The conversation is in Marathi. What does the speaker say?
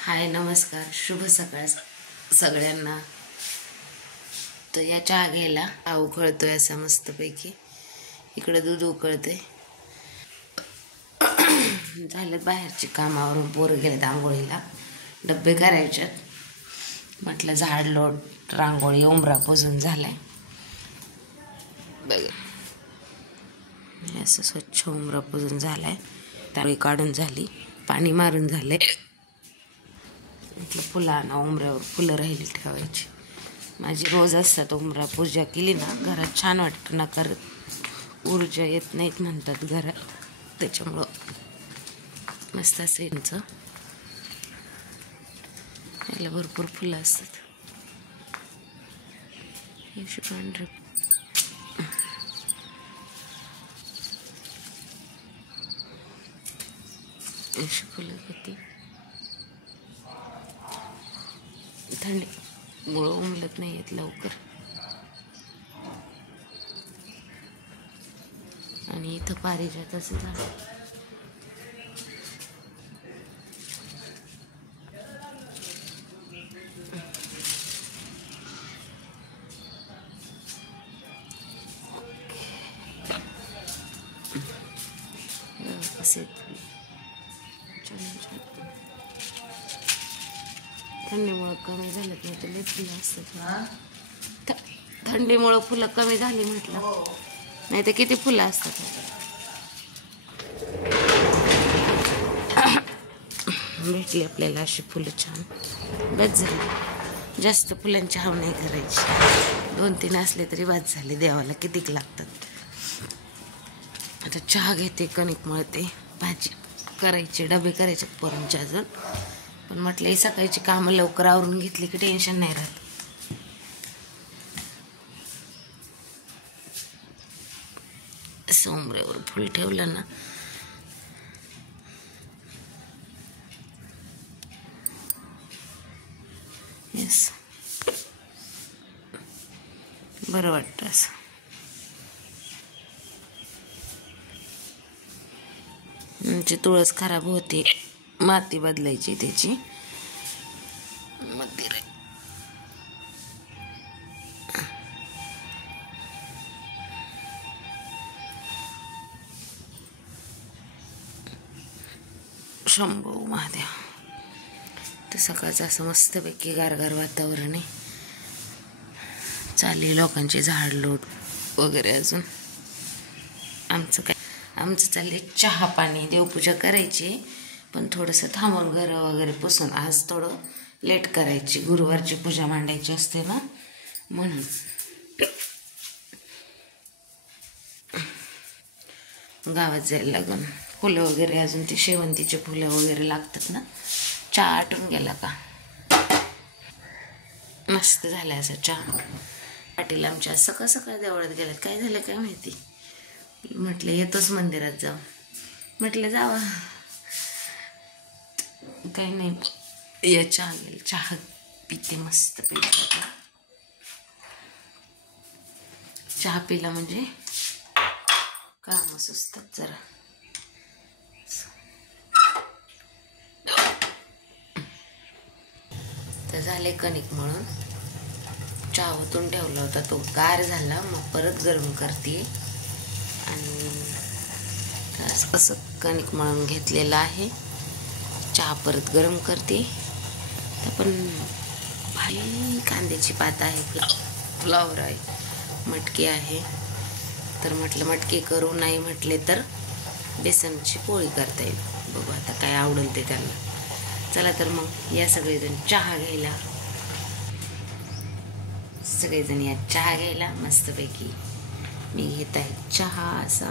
हाय नमस्कार, शुभ सकाळ सगळ्यांना. तर या चहा घ्यायला उकळतोय असा मस्तपैकी. इकडे दूध उकळते. झालेत बाहेरची कामावरून, पोरं गेलेत आंघोळीला, डब्बे करायच्यात. म्हटलं झाड लोट, रांगोळी, उंबरा पुजून झालाय बघा. असं स्वच्छ उंबरा पुजून झालाय. ताळी काढून झाली, पाणी मारून झाले. म्हटलं फुलांना उंबऱ्यावर फुलं राहिली ठेवायची. माझी रोज असतात. उंबरा पूजा केली ना घरात छान वाटतं ना. करत ऊर्जा येत नाहीत म्हणतात घरात, त्याच्यामुळं मस्त असं यांचं याला भरपूर फुलं असतात. अशी पांढरी अशी फुलं किती थंडीमुळं उमलत नाही आहेत लवकर. आणि इथं पारिजाताचं झाड, कसे थंडीमुळं कमी झालं नाही तर लई फुलं असतात. थंडीमुळं फुलं कमी झाली म्हटलं, नाही तर किती फुलं असतात. भेटली आपल्याला अशी फुलं छान, बस झाली. जास्त फुलांची हाव नाही करायची. 2-3 असले तरी बस झाले. देवाला कितीक लागतात. आता चहा घेते, कणिक मळते, भाजी करायची, डबे करायचे पोरांचे अजून. पण म्हटलं हे सकाळची कामं लवकर आवरून घेतली की टेन्शन नाही राहत. उंबऱ्यावर फुल ठेवलं ना येस बरं वाटतं असं. म्हणजे तुळस खराब होते, माती बदलायची त्याची. मग शंभो महादेव. तर सकाळचं असं मस्तपैकी गारगार वातावरण आहे. चालली लोकांची झाड लोट वगैरे. अजून आमचं चालले चहा पाणी, देवपूजा करायची. पण थोडंसं थांबून घर वगैरे पुसून, आज थोडं लेट करायची. गुरुवारची पूजा मांडायची असते ना, म्हणून. गावात जायला लागून फुलं वगैरे, अजून ते शेवंतीचे फुलं वगैरे लागतात ना. चहा आटून गेला का मस्त झालं असं चहा. पाटील आमच्या सकाळ सकाळ देवळात गेल्यात. काय झालं काय माहिती. म्हटलं येतोच मंदिरात जाऊ. म्हटलं जावा, काही नाही. या चहा पिते मस्त पिला. चहा पिला म्हणजे काम सुचतात जरा. तर झाले कणिक म्हणून. चहा ओतून ठेवला होता, तो गार झाला. मग परत गरम करते. आणि असं कणिक मळून घेतलेलं आहे. चहा परत गरम करते. तर पण भाई कांद्याची पात आहे, फ्लावर आहे, मटकी आहे. तर म्हटलं मटकी करू, नाही म्हटले तर बेसनची पोळी करता येईल. बघू आता काय आवडेल ते त्यांना. चला तर मग या सगळेजण चहा घ्यायला. सगळेजण या चहा घ्यायला मस्तपैकी. मी घेत आहे चहा असा.